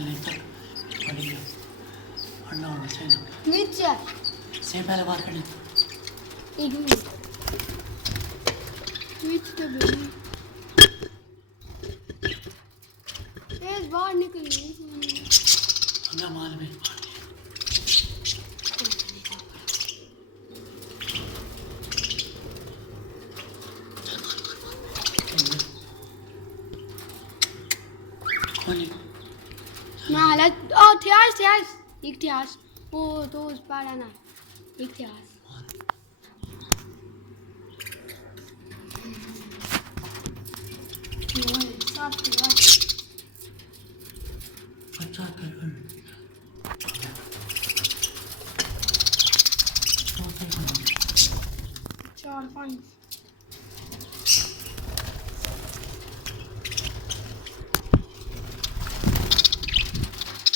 नहीं तक बढ़िया अंडा होना चाहिए मिर्च से पहले बात करें एक मिनट मिर्च तो बड़ी तेज बाहर निकल गई हमने माल में मैं हालत ओ थियास एक थियास ओ तो उस पार आना एक थियास साफ थियास अच्छा कर 4-5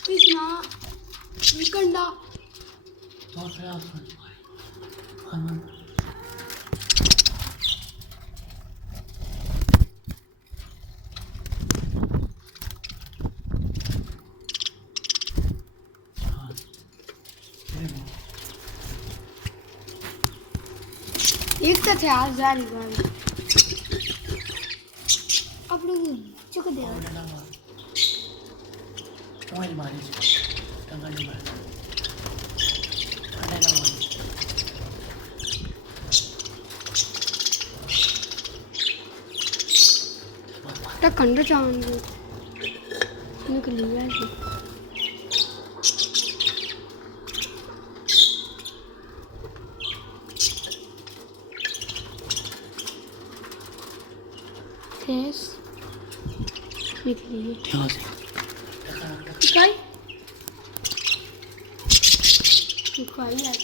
कृष्णा विकंडा तो प्रयास खाना एक तो थियास जा रही बार अब लोग चुक दे ऑयल मारी टंगन मार अंडे ना मार टक्कन चांद निकली ऐसे Yes. निकली है यहाँ से दिखाई दिखाई यार